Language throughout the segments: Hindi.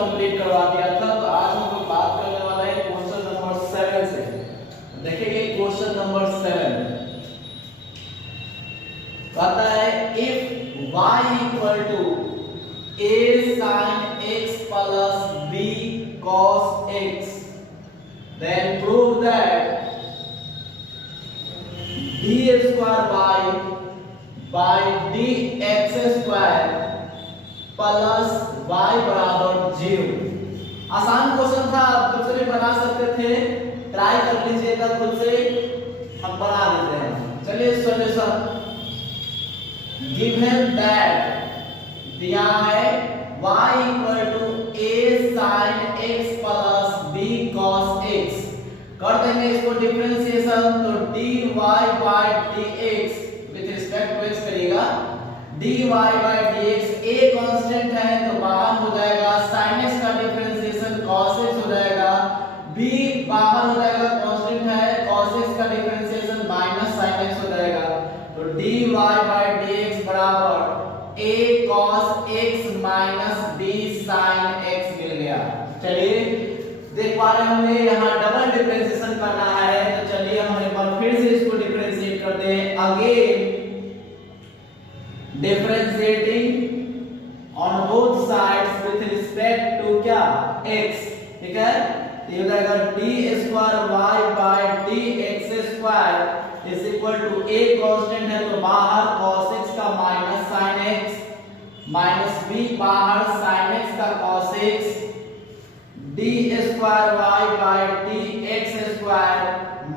कंप्लीट करवा दिया था। तो आज हम लोग बात करने वाला है क्वेश्चन नंबर 7 से। देखिए क्वेश्चन नंबर 7 कहता है if y equal to a sin x plus b cos x then prove that d square by dx square plus y बराबर 0। आसान क्वेश्चन था, आप खुद से भी बना सकते थे, ट्राई कर लीजिएगा खुद से, हम बना लेते हैं। चलिए सॉल्यूशन गिवन दैट दिया है y equal to a sin x plus b cos x, कर देंगे इसको डिफरेंशिएशन। तो dy by dx with respect to x करिएगा, dy by dx a constant है तो बाहर हो जाएगा, sin x का डिफरेंशिएशन cos x हो जाएगा, b बाहर हो जाएगा कांस्टेंट है, cos x का डिफरेंशिएशन माइनस sin x हो जाएगा। तो dy by dx बराबर a cos x minus b sin x मिल गया। चलिए देख पा रहे होंगे यहाँ डबल डिफरेंशिएशन करना है, तो चलिए हम एक बार फिर से इसको डिफरेंशिएट करते हैं। Again differentiating on both sides with respect to क्या x, ठीक है। तो ये हो जाएगा d square y by dx square is equal to a constant है तो बाहर cos x का minus sin x minus b बाहर sin x का cos x d square y by dx square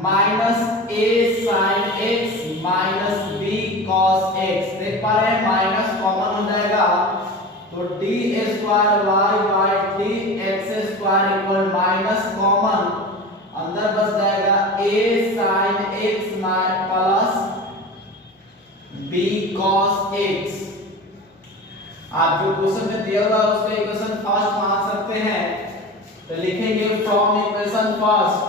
minus a sin x minus b cos x। देख पा रहे हैं माइनस कॉमन हो जाएगा तो d square y by dx square equal minus common अंदर बच जाएगा a sin x plus b cos x। आप जो क्वेश्चन में दिया हुआ है उसका इक्वेशन फर्स्ट मान सकते हैं, तो लिखेंगे फ्रॉम इक्वेशन फर्स्ट।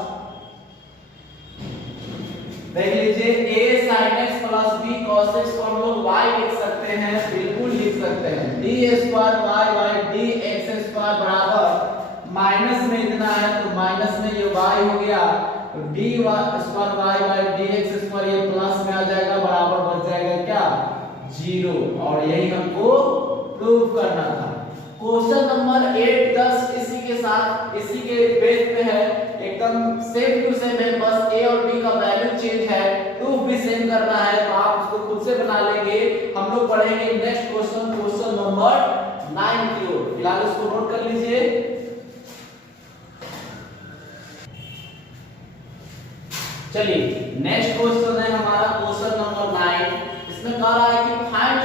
देख लीजिए a sin x plus b cos x को हम लोग y लिख सकते हैं, बिल्कुल लिख सकते हैं। d square y by dx square बराबर माइनस में इतना है तो माइनस में ये y हो गया, तो d square y by dx square ये प्लस में आ जाएगा, बराबर बच जाएगा क्या 0। और यही हमको प्रूव करना था। क्वेश्चन नंबर 8 10 इसी के साथ इसी के बेस पे है, एकदम सेम टू सेम है, बस a और b का वैल्यू चेंज है, प्रूफ भी सेम करना है, तो आप इसको खुद से बना लेंगे। हम लोग पढ़ेंगे नेक्स्ट क्वेश्चन, क्वेश्चन नंबर 9 की ओर। फिलहाल इसको नोट कर लीजिए। चलिए नेक्स्ट क्वेश्चन है हमारा क्वेश्चन नंबर 9। इसमें कह रहा है कि find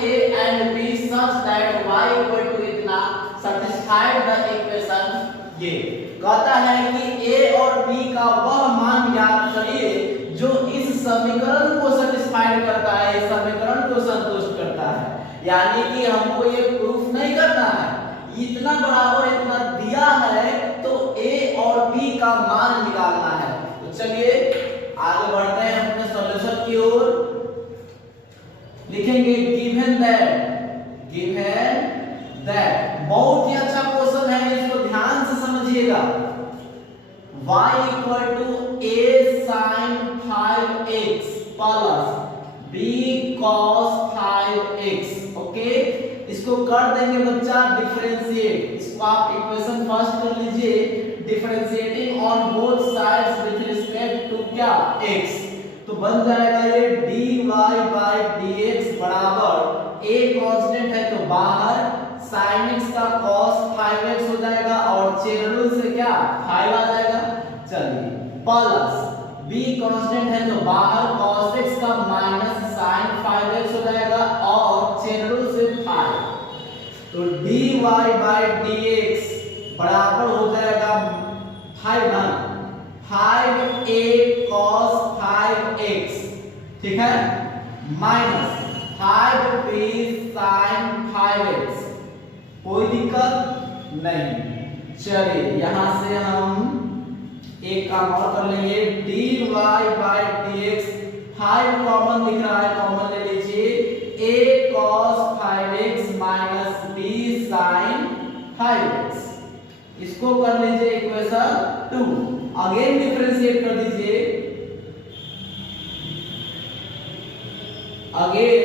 a and b such that y equal to इतना satisfied the equation। ये कहता है कि a और b का वह मान ज्ञात करिए जो इस समीकरण को सेटिस्फाइड करता है, इस समीकरण को संतुष्ट करता है। यानी कि हमको ये प्रूफ नहीं करना है, इतना बराबर इतना दिया है तो a और b का मान निकालना है। तो चलिए आगे बढ़ते हैं अपने सॉल्यूशन की ओर। लिखेंगे गिवन दैट बहुत ही अच्छा क्वेश्चन है, इसको ध्यान से समझिएगा। y equal to a sin 5x plus b cos 5x। Okay, इसको कर देंगे बच्चा डिफरेंशिएट। इसको आप इक्वेशन फर्स्ट कर लीजिए, differentiating on both sides with respect to क्या x, तो बन जाएगा ये dy by dx बराबर a कांस्टेंट है तो बाहर sin x का cos 5x हो जाएगा और चेन रूल से क्या 5 आ जाएगा। चलिए प्लस b कांस्टेंट है तो बाहर cos x का माइनस sin 5x हो जाएगा और चेन रूल से 5, तो dy by dx बराबर हो जाएगा 5a cos 5x, ठीक है, माइनस 5b sin 5x। कोई दिक्कत नहीं। चलिए यहां से हम एक काम और कर लेंगे, dy by dx 5 कॉमन दिख रहा है, कॉमन ले लीजिए, a cos 5x minus b sin 5x। इसको कर लीजिए इक्वेशन 2। अगेन डिफरेंशिएट कर दीजिए, अगेन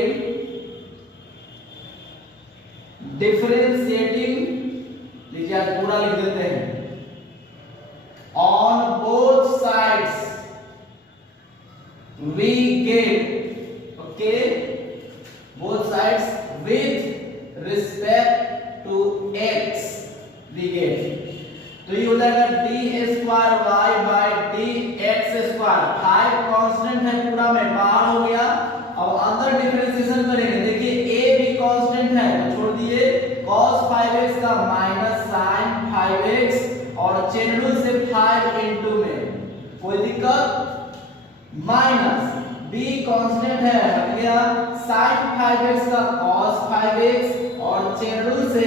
डिफरेंशिएटिंग लीजिए, आज पूरा लिख देते हैं। On both sides we get, okay, both sides with respect to x we get, तो ये हो जाएगा d square y by dx square. 5 constant है पूरा में, बाहर हो गया। अब अंदर डिफरेंशिएशन करेंगे, देखिए a भी कांस्टेंट है तो छोड़ दिए, cos 5x का माइनस sin 5x और चेन रूल से 5 इनटू में, कोई दिक्कत, माइनस b कांस्टेंट है हट गया, sin 5x का cos 5x और चेन रूल से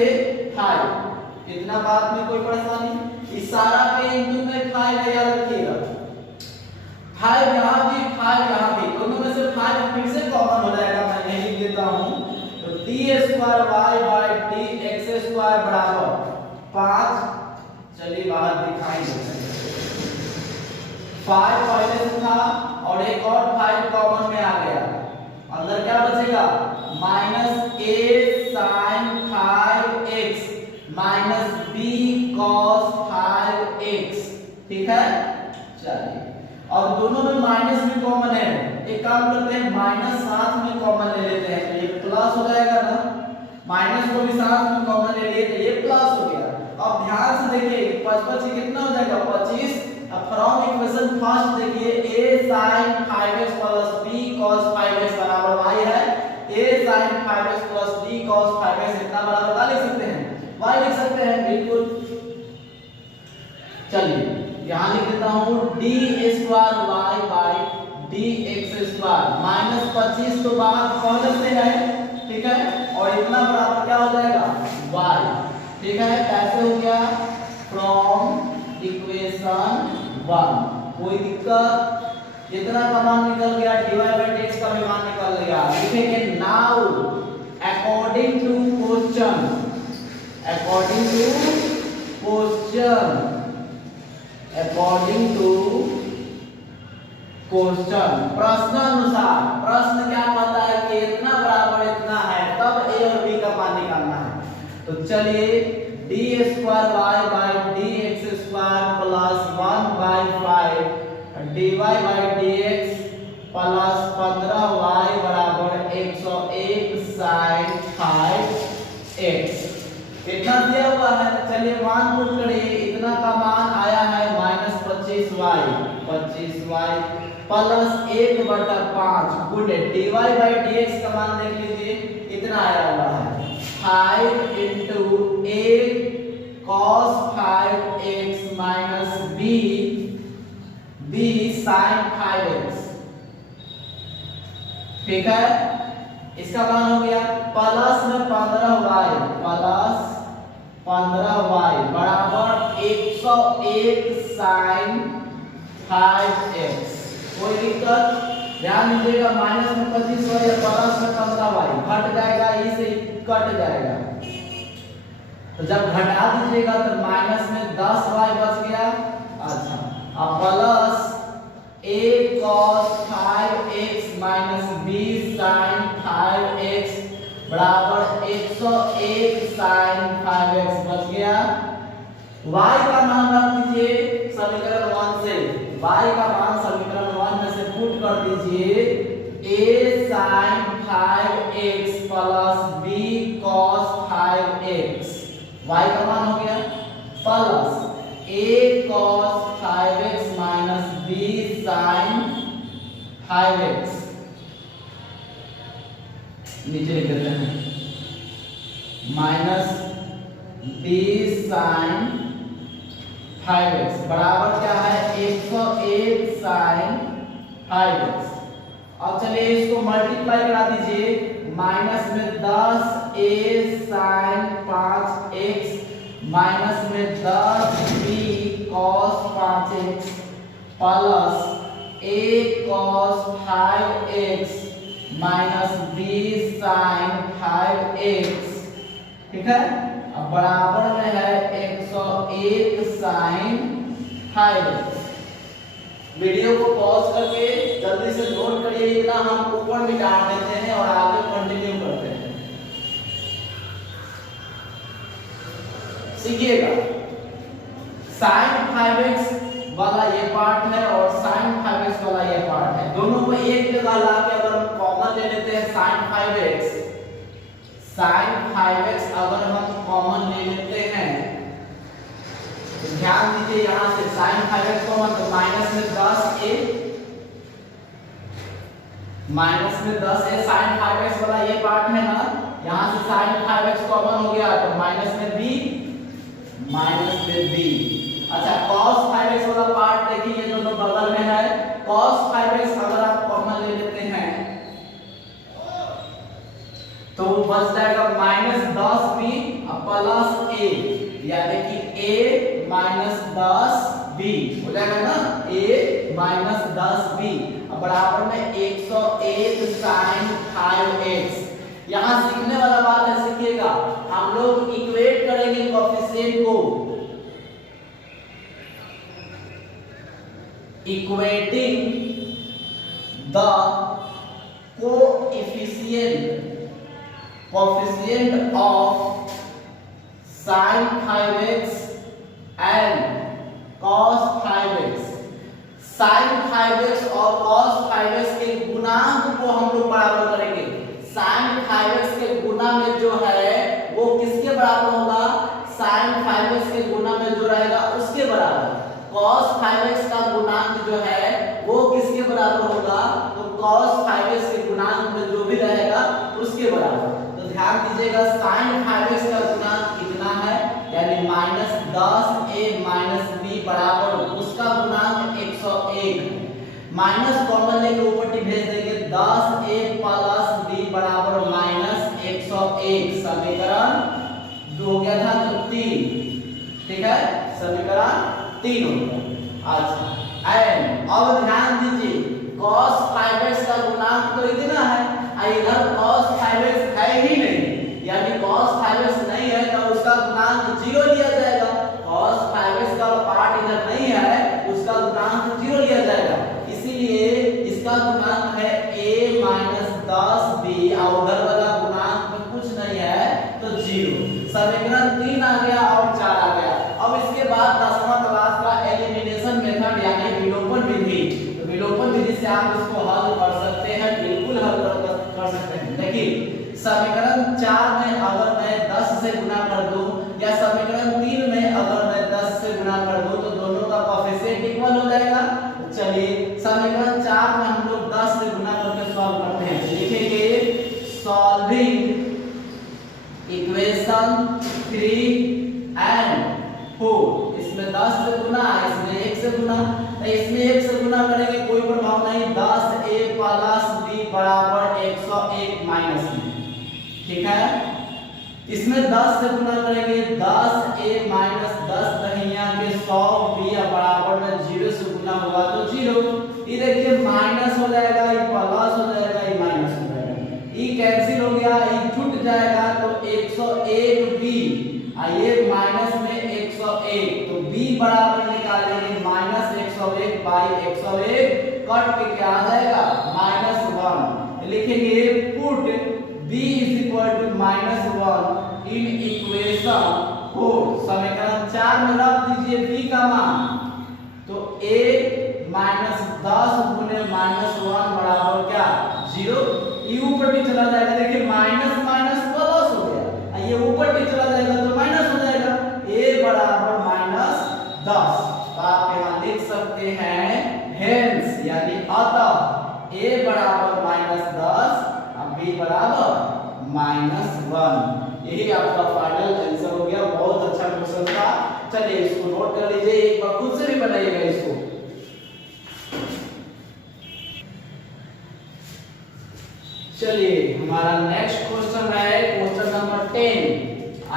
5। इतना बात में कोई परेशानी, इशारा पे इनटू में 5 है, याद रखिएगा। 5 यहां भी 5 यहां भी, दोनों में से 5 फिर से कॉमन हो जाएगा, मैं यही लिख देता हूं। तो d square y by dx square बराबर 5, चलिए बाहर दिखाएंगे। 5 पहले से था और एक और 5 कॉमन में आ गया, अंदर क्या बचेगा, minus a sin 5x minus b cos 5x, ठीक है। चलिए अब दोनों में माइनस भी कॉमन है, एक काम करते हैं माइनस साथ में कॉमन ले लेते हैं, तो ये प्लस हो जाएगा ना, माइनस को भी साथ में कॉमन ले लिए तो ये प्लस हो गया। अब ध्यान से देखिए 5 कितना हो जाएगा 25। अब फ्रॉम इक्वेशन फर्स्ट देखिए a sin 5x plus b cos 5x बराबर y है, a sin 5x plus b cos 5x इतना बराबर क्या लिख सकते हैं, y लिख सकते हैं, बिल्कुल। चलिए यहां लिख देता हूं d square y by dx square minus 25 तो बाहर पहुंच सकते हैं, ठीक है, और इतना बराबर क्या हो जाएगा y, ठीक है। कैसे हो गया, फ्रॉम इक्वेशन 1, कोई दिक्कत, इतना का मान निकल गया, dy बाय dx का भी मान निकल गया। लिखेंगे now according to question, according to question, according to question, प्रश्न अनुसार, प्रश्न क्या कहता है कि इतना बराबर इतना है, तब a और b का मान निकालना है। तो चलिए d square y by dx square plus 1 by 5 dy by dx plus 15y बराबर 101 sin 5x, इतना दिया हुआ है। चलिए मान पुट करिए, इतना का मान आया है माइनस 25y, 25y प्लस 1/5 गुणे dy बाय dx का मान देख लीजिए, इतना आया हुआ है 5 into 8 cos 5x minus b sin 5x, ठीक है। इसका मान हो गया प्लस में 15y, प्लस 15y बराबर 101 sin 5x, कोई दिक्कत, ध्यान दीजिएगा। माइनस में 25y या प्लस में 15y घट जाएगा, इसे कट जाएगा, तो जब घटा दीजिएगा तो माइनस में 10y बच गया। अच्छा, अब plus a cos 5x minus b sin 5x बराबर 101 sin 5x बच गया। y का मान रख दीजिए समीकरण 1 से, y का मान समीकरण 1 में से पुट कर दीजिए, a sin 5x plus b cos 5x, y का मान हो गया plus a cos 5x minus b sin 5x, नीचे लिख देते हैं माइनस b sin 5x बराबर क्या है 101 sin 5x। अब चलिए इसको मल्टीप्लाई करा दीजिए, माइनस में 10 a sin 5x माइनस में 10 b cos 5x plus a cos 5x minus b sin 5x, ठीक है। अब बराबर में है 101 साइन 5x। वीडियो को पॉज करके जल्दी से नोट करिए, इतना हम ऊपर भी डाल देते हैं और आगे कंटिन्यू करते हैं, सीखिएगा। साइन 5x वाला ये पार्ट है और साइन 5x वाला ये पार्ट है, दोनों को एक जगह ला के अगर हम कॉमन ले लेते हैं साइन 5x अगर हम कॉमन ले लेते हैं तो ध्यान दीजिए यहां से साइन 5x कॉमन तो माइनस में 10a, माइनस में 10a साइन 5x वाला ये पार्ट है ना, यहां से साइन 5x कॉमन हो गया तो माइनस में b, माइनस में b। अच्छा cos 5x वाला पार्ट देखिए ये दोनों बगल में है, cos 5x अगर आप कॉमन ले लेते हैं तो बच जाएगा माइनस 10b प्लस a, यानी कि a माइनस 10b हो जाएगा ना, a माइनस 10b बराबर में 101 साइन 5x। यहां सीखने वाला बात है, सीखिएगा हम लोग इक्वेट करेंगे कोएफिशिएंट को, equating the coefficient of sin 5x and cos 5x। sin 5x और cos 5x के गुणांक को हम लोग बराबर करेंगे। sin 5x के गुना में जो है वो किसके बराबर होगा, sin 5x के गुना में जो रहेगा उसके बराबर। cos 5x का गुणांक जो है वो किसके बराबर होगा, तो cos 5x के गुणांक में जो भी रहेगा उसके बराबर। तो ध्यान दीजिएगा sin 5x का गुणांक कितना है, यानी माइनस 10a माइनस b बराबर उसका गुणांक 101। माइनस कॉमन लेके ऊपर टी भेज देंगे, 10a प्लस b बराबर माइनस 101। समीकरण 2 हो गया था तो 3, ठीक है, समीकरण 3 हो गया। अच्छा एंड अब ध्यान दीजिए cos 5x का गुणांक तो इतना है, इधर cos 5x है ही नहीं, यानी cos 5x नहीं है तो उसका गुणांक 0 लिया जाएगा। cos 5x का पार्ट इधर नहीं है, उसका गुणांक 0 लिया जाएगा, इसीलिए इसका गुणांक है a माइनस 10b और उधर वाला गुणांक में कुछ नहीं है तो 0। समीकरण 3 आ गया और 4 आ गया। अब इसके बाद 10वां क्लास का एलिमिनेशन मेथड यानी विलोपन विधि, तो विलोपन विधि से आप इसको हल कर सकते हैं, बिल्कुल हल कर सकते हैं। देखिए समीकरण 4 में अगर मैं 10 से गुना कर दूं या समीकरण 3 में अगर मैं 10 से गुना कर दूं तो दोनों का कोएफिशिएंट इक्वल हो जाएगा। चलिए समीकरण 4 में हम लोग 10 से गुना करके सॉल्व करते हैं। लिखेंगे सॉल्विंग इक्वेशन 3 एंड 4। इसमें 10 से गुना, इसमें 1 से गुना, तो इसमें 1 से गुना करेंगे कोई प्रभाव नहीं, 10a प्लस b बराबर 101 माइनस b, ठीक है। इसमें 10 से गुना करेंगे, 10a माइनस 10 दहिया के 100 b बराबर में 0 से गुना होगा तो 0। ये देखिए माइनस हो जाएगा, ये प्लस हो जाएगा, ये माइनस हो जाएगा, ये कैंसिल हो गया, ये छूट जाएगा तो 101b, ये माइनस में 101 तो b बराबर निकालेंगे माइनस 101 बाई 101 कट के क्या आ जाएगा -1। लिखेंगे put b is equal to -1 in equation 4। समीकरण 4 में रख दीजिए b का मान, तो a माइनस 10 गुने -1 बराबर क्या 0। ये ऊपर भी चला जाएगा, देखिए माइनस माइनस प्लस हो गया, ये ऊपर भी चला जाएगा तो माइनस हो जाएगा, a बराबर -10। तो आप यहाँ लिख सकते हैं हेंस यानी अतः a बराबर -10 और b बराबर -1। यही आपका फाइनल आंसर हो गया। बहुत अच्छा क्वेश्चन था। चलिए इसको नोट कर लीजिए, एक बार खुद से भी बनाइएगा इसको। चलिए हमारा नेक्स्ट क्वेश्चन है क्वेश्चन नंबर 10।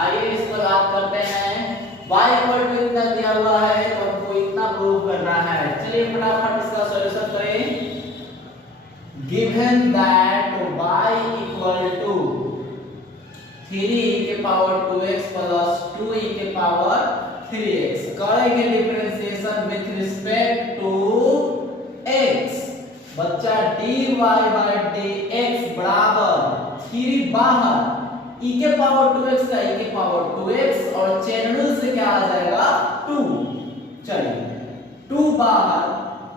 आइए इस पर बात करते हैं। y इक्वल टू इतना दिया हुआ है तो हमको इतना प्रूव करना है। चलिए फटाफट इसका सॉल्यूशन करें। Given that y equal to 3e के पावर 2x प्लस 2e के पावर 3x करेंगे differentiation with respect to x। बच्चा dy बाय dx बराबर 3 बाहर e के पावर 2x का e के पावर 2x और चेन रूल से क्या आ जाएगा 2। चलिए 2 बाहर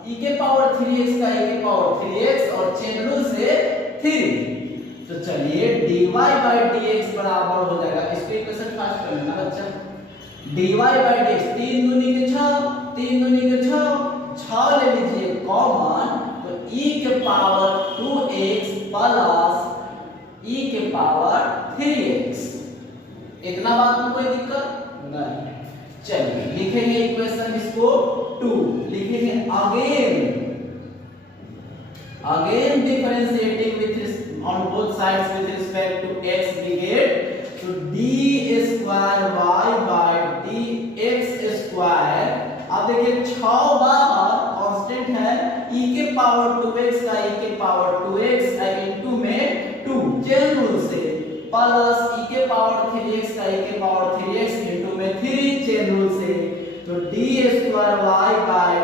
e के पावर 3x का e के पावर 3x और चेन रूल से 3। तो चलिए dy बाय dx बराबर हो जाएगा, इसको इक्वेशन फास्ट कर लेना बच्चा। dy बाय dx 3 दूनी के 6, 3 दूनी के 6 ले लीजिए कॉमन, तो e के पावर 2x प्लस e के पावर 3x। इतना बात में कोई दिक्कत नहीं। चलिए लिखेंगे इक्वेशन इसको 2 लिखेंगे again differentiating with on both sides with respect to x we get so d square y by dx square। अब देखिए 6 बाहर कांस्टेंट है e के पावर 2x का e के पावर 2x इनटू में 2 चेन रूल से प्लस e के पावर 3x का e के पावर 3x इनटू में 3 चेन रूल से। तो d square y by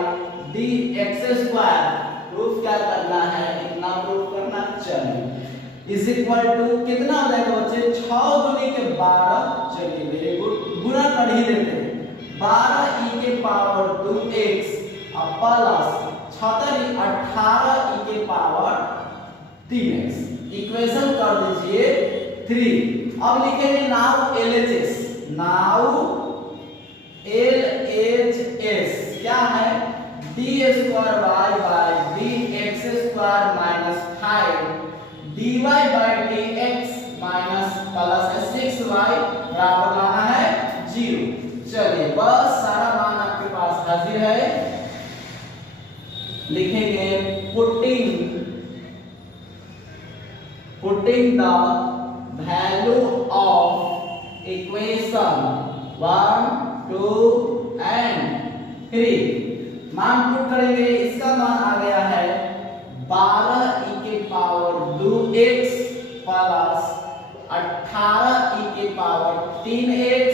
dx square proof क्या करना है, इतना प्रूफ करना। चलिए इज इक्वल टू कितना आ जाएगा बच्चे 6 दूनी के 12। चलिए वेरी गुड, गुणा कर ही लेते हैं 12 e के पावर 2x और प्लस 76 18 e के पावर 3x इक्वेशन कर दीजिए 3। अब लिखेंगे नाउ LHS, नाउ LHS क्या है d square y by dx square minus 5 dy by dx minus plus 6y बराबर लाना है 0। चलिए बस सारा मान आपके पास हाजिर है। लिखेंगे putting the value of equation 1 2 and 3। मान पुट करेंगे, इसका मान आ गया है 12 e के पावर 2x प्लस 18 e के पावर 3x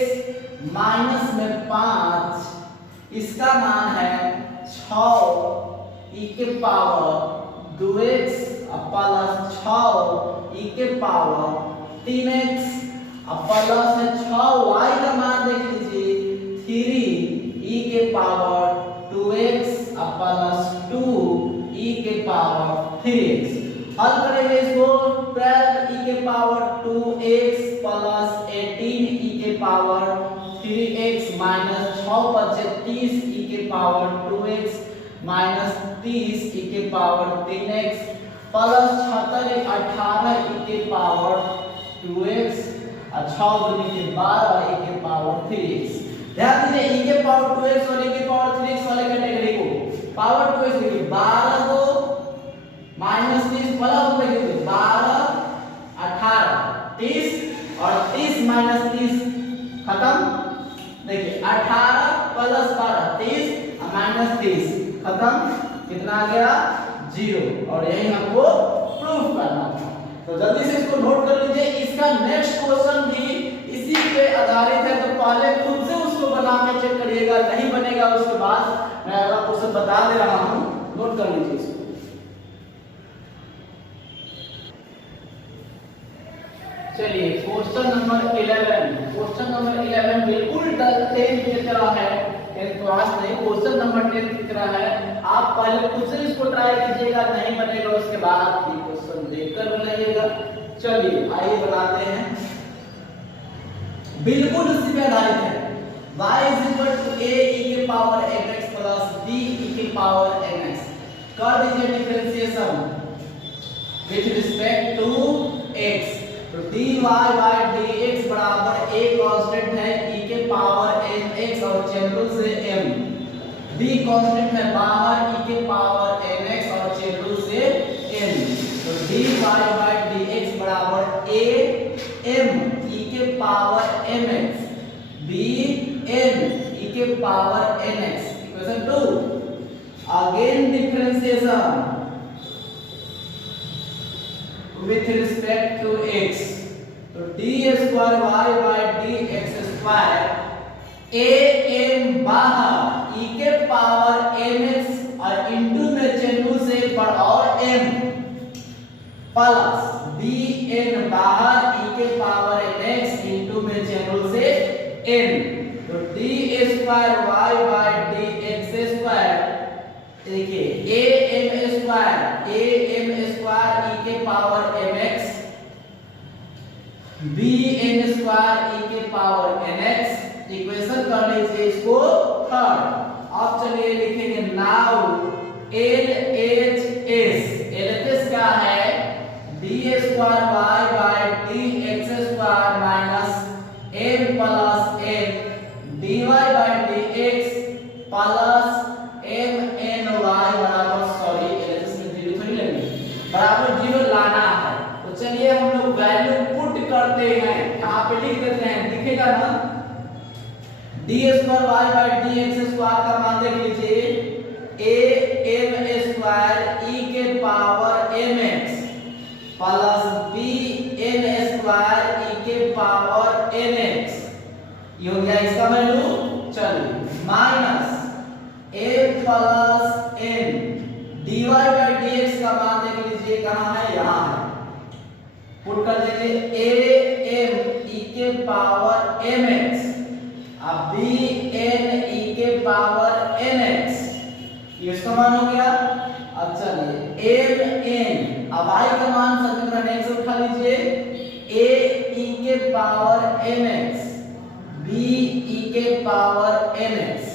माइनस में 5, इसका मान है 6 e के पावर 2x प्लस 6 e के पावर 3x प्लस 6y का मान देख लीजिए 3 e के पावर 2x प्लस 2 e के पावर 3x। हल करेंगे इसको 12 e के पावर 2x प्लस 18 e के पावर 3x माइनस 6 बचे 30 e के पावर 2x माइनस 30 e के पावर 3x प्लस 76 18 e के पावर 2x और 6 दूनी के 12 e के पावर 3x। ध्यान दीजिए e के पावर 2x और e के पावर 3x वाले कैटेगरी को पावर 2x देखिए 12 को माइनस 30 प्लस हो गई 12 18 30 और 30 माइनस 30 खत्म। देखिए 18 प्लस 12 30 और माइनस 30 खत्म, कितना आ गया 0। और यही हमको प्रूफ करना था। तो जल्दी से इसको नोट कर लीजिए। इसका नेक्स्ट क्वेश्चन भी इसी पे आधारित है, तो पहले खुद से उसको बना के चेक करिएगा, नहीं बनेगा उसके बाद मैं अगला क्वेश्चन बता दे रहा हूं, नोट कर लीजिए इसको। चलिए क्वेश्चन नंबर 11 बिल्कुल 10 की तरह है, 10 क्लास नहीं, क्वेश्चन नंबर 10 की तरह है। आप पहले खुद से इसको ट्राई कीजिएगा, नहीं बनेगा उसके बाद ये क्वेश्चन देखकर बनाइएगा। चलिए आइए बनाते हैं, बिल्कुल उसी पे आधारित है। y is equal to a e के power mx plus b e के पावर mx कर दीजिए differentiation with respect to x। तो dy by dx बराबर a कांस्टेंट है e के पावर mx और चेन रूल से m, b कांस्टेंट है बाहर e के पावर mx और चेन रूल से m। तो dy by dx बराबर a m e के power mx b n e के power nx। Equation 2 again differentiation with respect to x। तो D square Y by D x square a m बाहर ई के पावर एम एक्स और इंटू में चेंडू से पर और एम प्लस बी एन बाहर ई के पावर एन एक्स इंटू में चेंडू से एन। तो D square Y by D x square देखिए ए एम स्क्वायर ई के power M X B N square E के पावर एन एक्स इक्वेशन कर लीजिए इसको थर्ड। अब चलिए लिखेंगे नाउ एल एच एस क्या है d square Y by D x square minus m plus n d y by D x plus m n y बराबर सॉरी एलएचएस में जीरो थोड़ी लगेगी बराबर जीरो लाना है। तो चलिए हम लोग वैल्यू पुट करते हैं यहाँ पे लिख देते हैं दिखेगा ना D square Y by D x square का मान देख लीजिए ए एम स्क्वायर ई के power M X plus B N square E के पावर एन एक्स ये हो गया इसका वैल्यू। चलिए minus a plus n dy by dx का मान देख लीजिए कहाँ है यहाँ है पुट कर देंगे a m e के पावर mx अब b n e के पावर nx ये इसका मान हो गया। अब चलिए m n अब y का मान समीकरण 1 से उठा लीजिए a e के पावर mx b e के पावर nx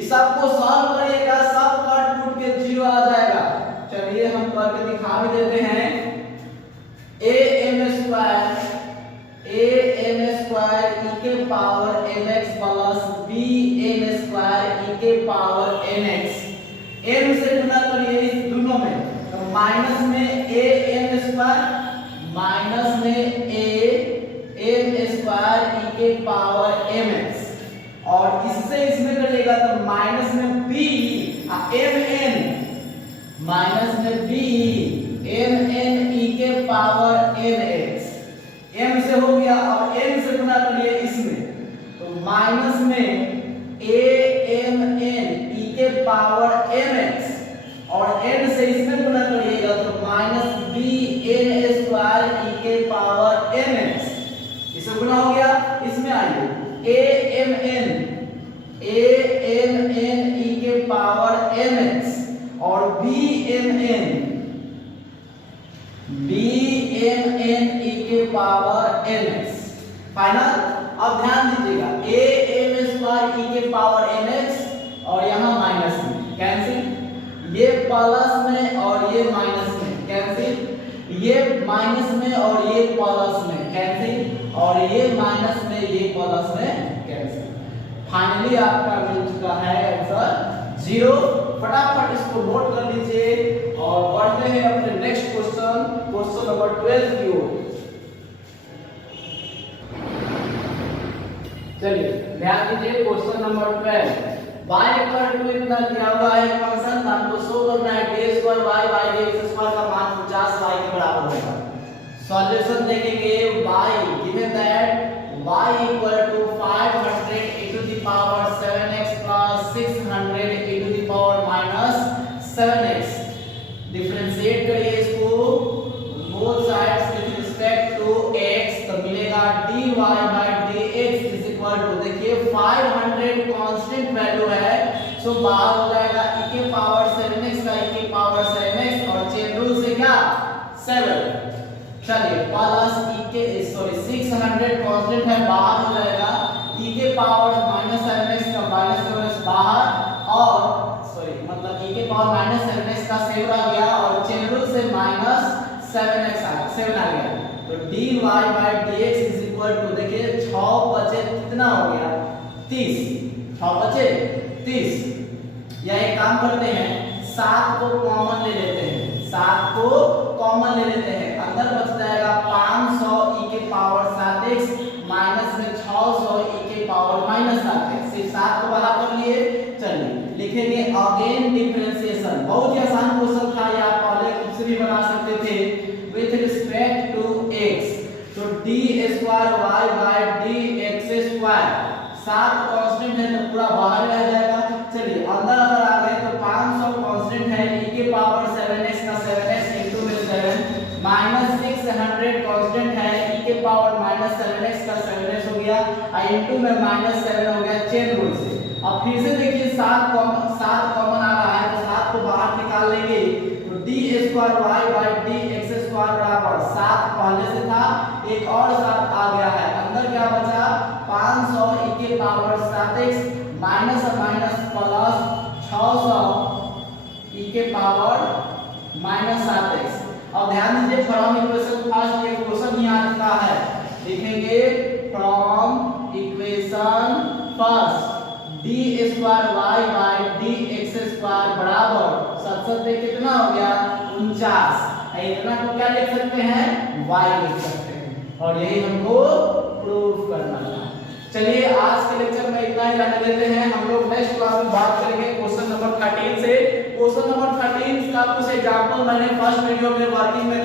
इस सब को सॉल्व करिएगा सब कट टूट के जीरो आ जाएगा। चलिए हम करके दिखा भी देते हैं a m स्क्वायर e के power mx plus b n square e के पावर nx m से गुणा करिए इस दोनों में तो माइनस में a m स्क्वायर माइनस में a m स्क्वायर e के पावर mx और इससे इसमें करिएगा तो माइनस में b m n माइनस में b m n e के पावर n x m से हो गया और n से गुणा करिए इसमें तो माइनस में a m n e के पावर m x और n से इसमें गुणा करिएगा तो minus b n square e के पावर m x इससे गुणा हो गया। इसमें आइए a m n e के पावर mx और b m n e के पावर mx फाइनल। अब ध्यान दीजिएगा a m स्क्वायर e के पावर mx और यहाँ माइनस में कैंसिल ये प्लस में और ये माइनस में कैंसिल ये माइनस में और ये प्लस में कैंसिल और ये माइनस में ये प्लस में कैंसिल। फाइनली आपका मिल चुका है आंसर जीरो। फटाफट इसको नोट कर लीजिए और बढ़ते हैं अपने नेक्स्ट क्वेश्चन नंबर 12 की ओर। चलिए ध्यान दीजिए question number 12 y equal to इतना दिया हुआ है फंक्शन हमको शो करना है d square y by dx square का मान 50 y के बराबर होगा। सॉल्यूशन देखेंगे y given that y equal to 500 e to the power 7x plus 600 e to the power minus 7x differentiate करिए इसको both sides with respect to x तो मिलेगा dy by dx is equal to देखिए 500 कांस्टेंट वैल्यू है सो बाहर हो जाएगा e के पावर 7x का e के पावर 7x और चेन रूल से क्या 7 चलिए प्लस e के सॉरी 600 कांस्टेंट है बाहर हो जाएगा e के पावर -7x का -7x बाहर और सॉरी मतलब e के पावर -7x का 7 आ गया और चेन रूल से -7x 7 आ गया तो dy by dx is equal to देखिए 6 बचे कितना हो गया 30 6 बचे 30 या एक काम करते हैं 7 को कॉमन ले लेते हैं 7 को कॉमन ले लेते हैं अंदर बच जाएगा 500 e के पावर 7x माइनस में 600 e के पावर -7x सिर्फ 7 को बाहर कर लिए। चलिए लिखेंगे अगेन डिफरेंशिएशन बहुत ही आसान क्वेश्चन था ये आप पहले खुद से भी बना सकते थे विथ रिस्पेक्ट टू x तो d स्क्वायर, 7 कांस्टेंट है तो पूरा बाहर आ जाएगा। चलिए अंदर अगर आ गए तो 500 कांस्टेंट है e के पावर 7x का 7x into में 7 माइनस 600 कांस्टेंट है e के पावर माइनस 7x का 7x हो गया और into में माइनस 7 हो गया चेन रूल से। अब फिर से देखिए 7 कॉमन आ रहा है तो 7 को बाहर निकाल लेंगे तो d square y by dx square बराबर 7 पहले से था, एक और 7 आ गया है, अंदर क्या बचा 500 e के power 7x minus minus plus 600 e के पावर माइनस 7x। अब ध्यान दीजिए फ्रॉम इक्वेशन फर्स्ट ये क्वेश्चन ही आ चुका है, लिखेंगे from equation first d square y by dx square बराबर 7 कितना हो गया 49, इतना को क्या लिख सकते हैं y लिख सकते हैं और यही हमको प्रूव करना था। चलिए आज के लेक्चर में इतना ही रहने देते हैं, हम लोग नेक्स्ट क्लास में बात करेंगे क्वेश्चन नंबर 13 से। क्वेश्चन नंबर 13 का कुछ एग्जांपल मैंने फर्स्ट वीडियो में वर्किंग में